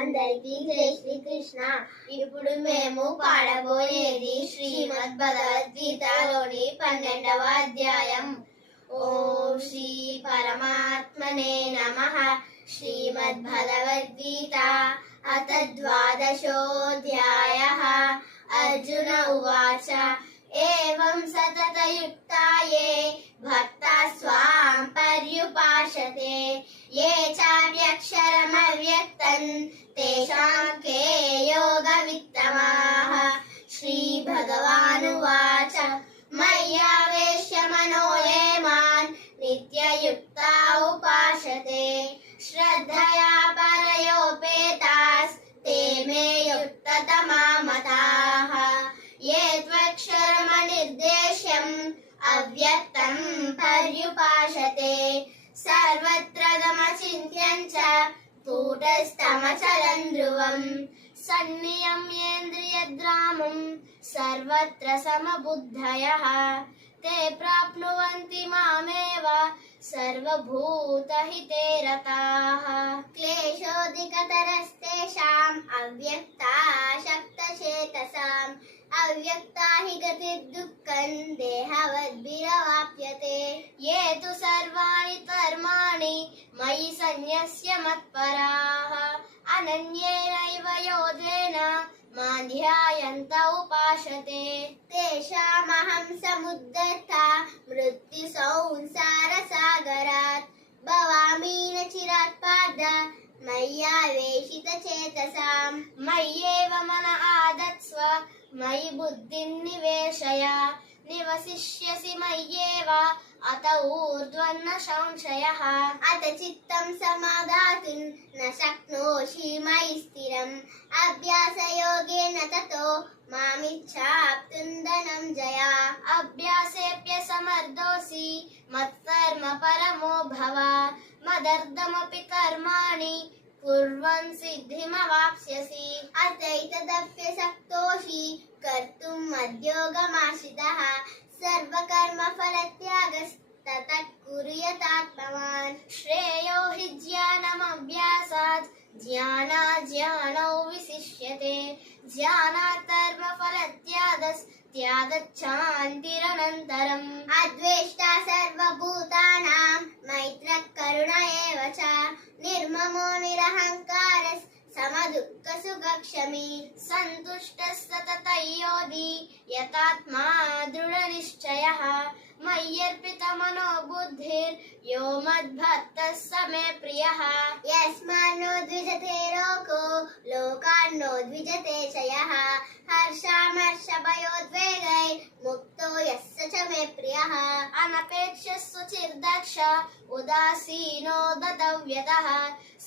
అందరికీ జై శ్రీకృష్ణ. ఇప్పుడు మేము పాడబోయేది శ్రీమద్ భగవద్గీతలోని 12వ అధ్యాయం. ఓం శ్రీ పరమాత్మనే నమః. శ్రీమద్ భగవద్గీత అథ ద్వాదశోऽధ్యాయः. అర్జున ఉవాచ ఏవం సతతయుక్తాయే భక్తా స్వాం పర్యుపాసతే ఏ చాప్యక్షరమవ్యక్తం తేషాం కే యోగవిత్తమాః. శ్రీభగవానువాచ మయ్యావేశ్య మనో ఏ మాన్ నిత్యయుక్తా ఉపాసతే శ్రద్ధయా పరయోపేతాస్ తే మే యుక్తతమా మతాః. ఏ త్వక్షరమనిర్దేశ్యం అవ్యక్తం పర్యుపాసతే సర్వత్ర గమచింత్యం చ కూటస్థమచలం ధ్రువం. సన్నియమ్యేంద్రియగ్రామం సర్వత్ర సమబుద్ధయః తే ప్రాప్నువంతి మామేవ సర్వభూతహితే రతాః. క్లేశోధికతరస్తేషాం అవ్యక్తాశక్తచేతసాం అవ్యక్తా హి గతిర్దుఃఖం దేహవద్భిరవాప్యతే. ఏ తు సర్వాణి కర్మాణి మయి సన్యస్య మత్పరాః అనన్యేనైవ యోగేన మాం ధ్యాయంత ఉపాసతే తేషామహం సముద్ధర్తా మృత్యు సంసారసాగరాత్ భవామి న చిరాత్ పార్థ మయ్యావేశితచేతసాం. మయ్యేవ మన ఆదత్స్వ మయి బుద్ధిం నివేశయ నివసిష్యసి మయ్యేవ అత ఊర్ధ్వన్న సంశయః. అత చిత్తం సమాధాతుం న శక్నోషి మయి స్థిరం అభ్యాసయోగేన తతో మామిచ్ఛాప్తుం ధనంజయ. అభ్యాసేప్య సమర్థోసి మత్కర్మ పరమో భవ మదర్థమపి కర్మాణి కుర్వన్ సిద్ధిమవాప్స్యసి. అతైతదప్యసక్తోషి కర్తుం మద్యోగమాశ్రితః సర్వకర్మఫలత్యాగస్తతః కుర్యాదాత్మవాన్. శ్రేయో హి జ్ఞానమభ్యాసాత్ జ్ఞానాజ్ఞానౌ విశిష్యతే జ్ఞానాత్ కర్మఫలత్యాగస్త్యాగచ్ఛాంతిరనంతరం. అద్వేష్టా సర్వభూతానాం మైత్రః కరుణ ఏవ చ నిర్మమో నిరహంకారః సమదుఃఖసుఖక్షమీ సంతుష్టః సతతం యోగి యతాత్మా దృఢనిశ్చయః మయ్యర్పితమనో బుద్ధిర్ యో మద్భక్తః స మే ప్రియః. యస్మాన్నో ద్విజతే లోకో లోకాన్నో ద్విజతే చ యః హర్షామర్షభయోద్వేగై ముక్తో యస్స చ మే ప్రియః. అనపేక్షः శుచిర్దక్ష ఉదాసీనో దతవ్యతః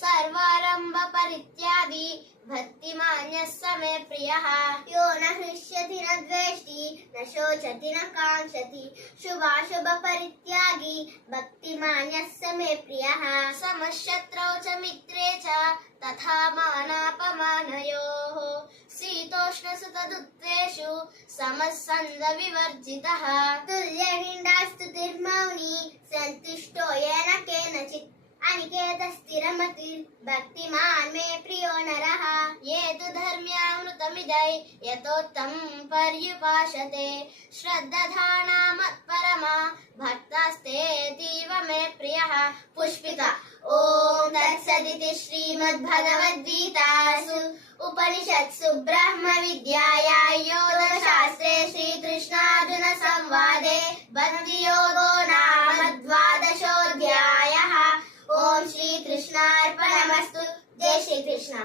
సర్వారంభ పరిత్యాగి భక్తిమాన్యః స మే ప్రియః. యో న హృష్యతి న ద్వేష్టి న శోచతి న కాంక్షతి శుభాశుభ పరిత్యాగి భక్తిమాన్యః స మే ప్రియః. సమశత్రౌ చ మిత్రే చ తథా మానాపమానయోః శీతోష్ణసుఖదుఃఖేషు సమస్సంగ వివర్జితః. తుల్యనిందాస్తుతిర్మౌని సంతుష్టో येन కేనచిత్ అనికేత స్థిరమతిర్ భక్తిమాన్ మే ప్రియో నరః. ఏ తు ధర్మ్యామృతమిదై యతోత్తం పర్యుపాసతే శ్రద్ధధానా మత్పరమా భక్తాస్తేతీవ మే ప్రియః. పుష్పిక. ఓం తత్సదితి శ్రీమద్భగవద్గీతాసు ఉపనిషత్సు బ్రహ్మ విద్యాయాం యోగశాస్త్రే శ్రీకృష్ణార్జున సంవాదే భక్తియోగో నామ ద్వాదశోऽధ్యాయः. ఓం శ్రీకృష్ణార్పణమస్తు. జై శ్రీకృష్ణ.